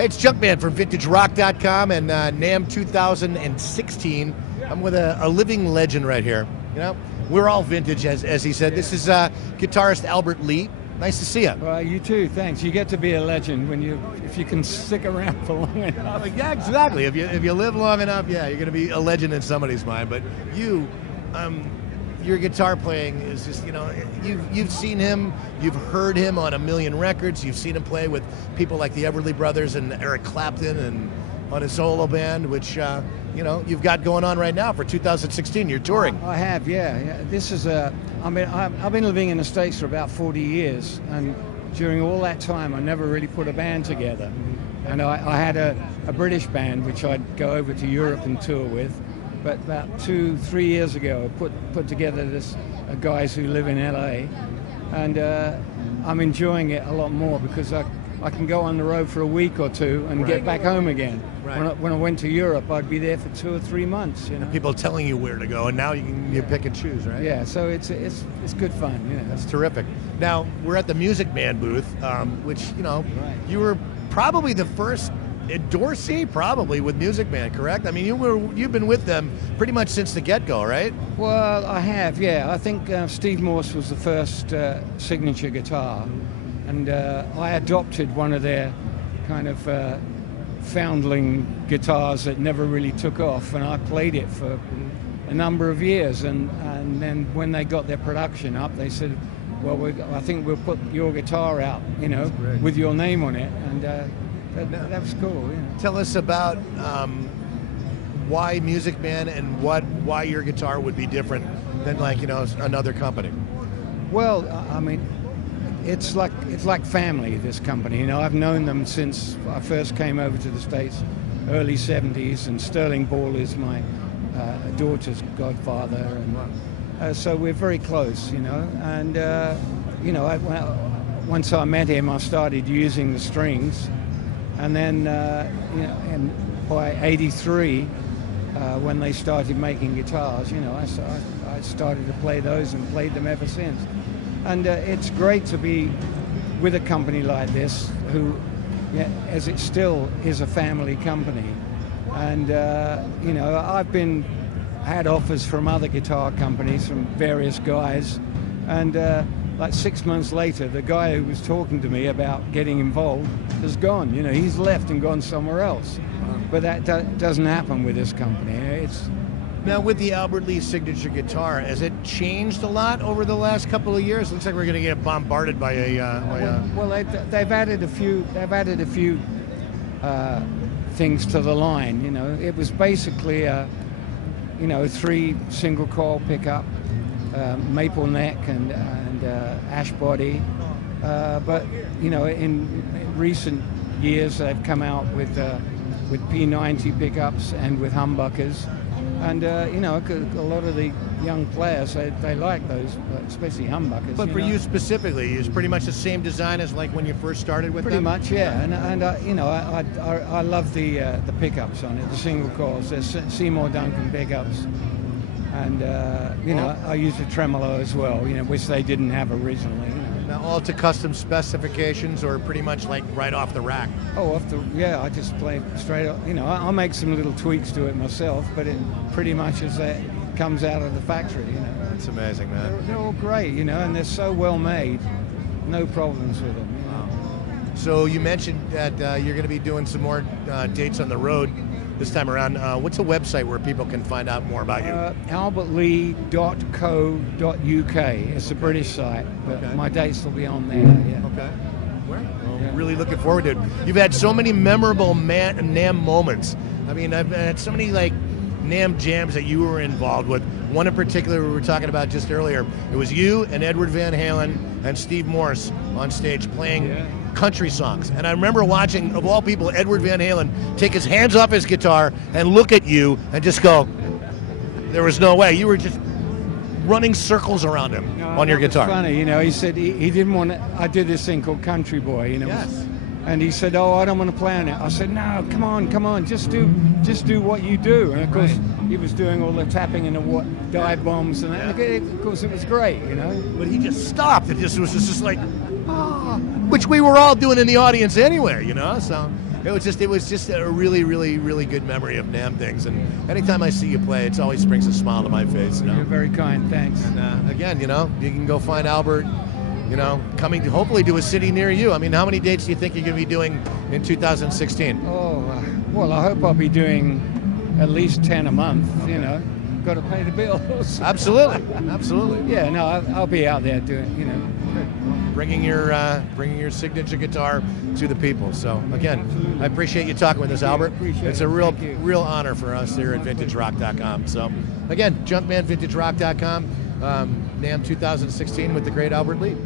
Hey, it's Junkman from VintageRock.com and NAMM 2016. I'm with a living legend right here. You know, we're all vintage, as he said. This is guitarist Albert Lee. Nice to see you. Well, you too. Thanks. You get to be a legend if you can stick around for long enough. Yeah, exactly. If you live long enough, yeah, you're going to be a legend in somebody's mind. But you, your guitar playing is just, you know, you've seen him, you've heard him on a million records, you've seen him play with people like the Everly Brothers and Eric Clapton and on his solo band, which, you know, you've got going on right now for 2016. You're touring. I have, yeah. This is I've been living in the States for about 40 years, and during all that time, I never really put a band together. And I had a British band, which I'd go over to Europe and tour with. But about 2-3 years ago, I put together this guys who live in LA, and I'm enjoying it a lot more because I can go on the road for a week or two and get back home again. Right. When I went to Europe, I'd be there for 2 or 3 months. You know, and people telling you where to go, and now you pick and choose, right? Yeah, so it's good fun. Yeah, that's terrific. Now we're at the Music Man booth, which, you know, you were probably the first endorsee, probably, with Music Man, correct? I mean, you've been with them pretty much since the get-go, right? Well, I have, yeah. I think Steve Morse was the first signature guitar, and I adopted one of their kind of foundling guitars that never really took off, and I played it for a number of years, and then when they got their production up, they said, well, I think we'll put your guitar out, you know, with your name on it, and that was cool. Yeah. Tell us about why Music Man and why your guitar would be different than, like, you know, another company. Well, I mean, it's like family, this company. You know, I've known them since I first came over to the States, early 70s, and Sterling Ball is my daughter's godfather, and so we're very close, you know. And you know, once I met him, I started using the strings. And then, you know, and by '83, when they started making guitars, you know, I started to play those and played them ever since. And it's great to be with a company like this, who, yeah, as it still is a family company. And you know, I've had offers from other guitar companies, from various guys, and like 6 months later, the guy who was talking to me about getting involved has gone. You know, he's left and gone somewhere else. But that doesn't happen with this company. Now, with the Albert Lee signature guitar, has it changed a lot over the last couple of years? Looks like we're going to get bombarded by a. Well, they've added a few. They've added a few things to the line. You know, it was basically a, you know, 3 single coil pickup, maple neck and ash body, but, you know, in recent years they've come out with P90 pickups and with humbuckers, and you know, a lot of the young players, they like those, especially humbuckers. But for you specifically, it's pretty much the same design as like when you first started with them? Pretty much, yeah. And you know, I love the pickups on it, the single coils. There's Seymour Duncan pickups. And, you know, I use a tremolo as well, you know, which they didn't have originally. You know. Now, all to custom specifications, or pretty much like right off the rack? Oh, yeah, I just play straight up. You know, I'll make some little tweaks to it myself, but it pretty much as that comes out of the factory, you know. That's amazing, man. They're all great, you know, and they're so well made. No problems with them. You know? Wow. So you mentioned that you're going to be doing some more dates on the road this time around. What's a website where people can find out more about you? albertlee.co.uk. It's a British site, but my dates will be on there. Yeah. Okay. Well, really looking forward to it. You've had so many memorable NAMM moments. I mean, I've had so many like NAMM jams that you were involved with. One in particular we were talking about just earlier. It was you and Edward Van Halen and Steve Morse on stage playing country songs. And I remember watching, of all people, Edward Van Halen take his hands off his guitar and look at you and just go, there was no way. You were just running circles around him on your guitar. It's funny, you know, he said he didn't want to, I did this thing called Country Boy, you know. Yes. And he said, oh, I don't want to play on it. I said, no, come on, just do what you do. And of course, he was doing all the tapping and the dive bombs, and that. Of course, it was great, you know. But he just stopped. It was just like, which we were all doing in the audience anyway, you know. So it was just a really, really, really good memory of NAMM things. And anytime I see you play, it always brings a smile to my face. You know? You're very kind, thanks. And again, you know, you can go find Albert, you know, coming to hopefully to a city near you. I mean, how many dates do you think you're going to be doing in 2016? Oh, well, I hope I'll be doing at least 10 a month, you know. Got to pay the bills. Absolutely, absolutely. Yeah, no, I'll be out there doing, you know. Bringing your signature guitar to the people. So again, Absolutely. I appreciate you talking with us, Albert. It's a real Thank you. real honor for us here at VintageRock.com. So again, JunkmanVintageRock.com, NAMM 2016 with the great Albert Lee.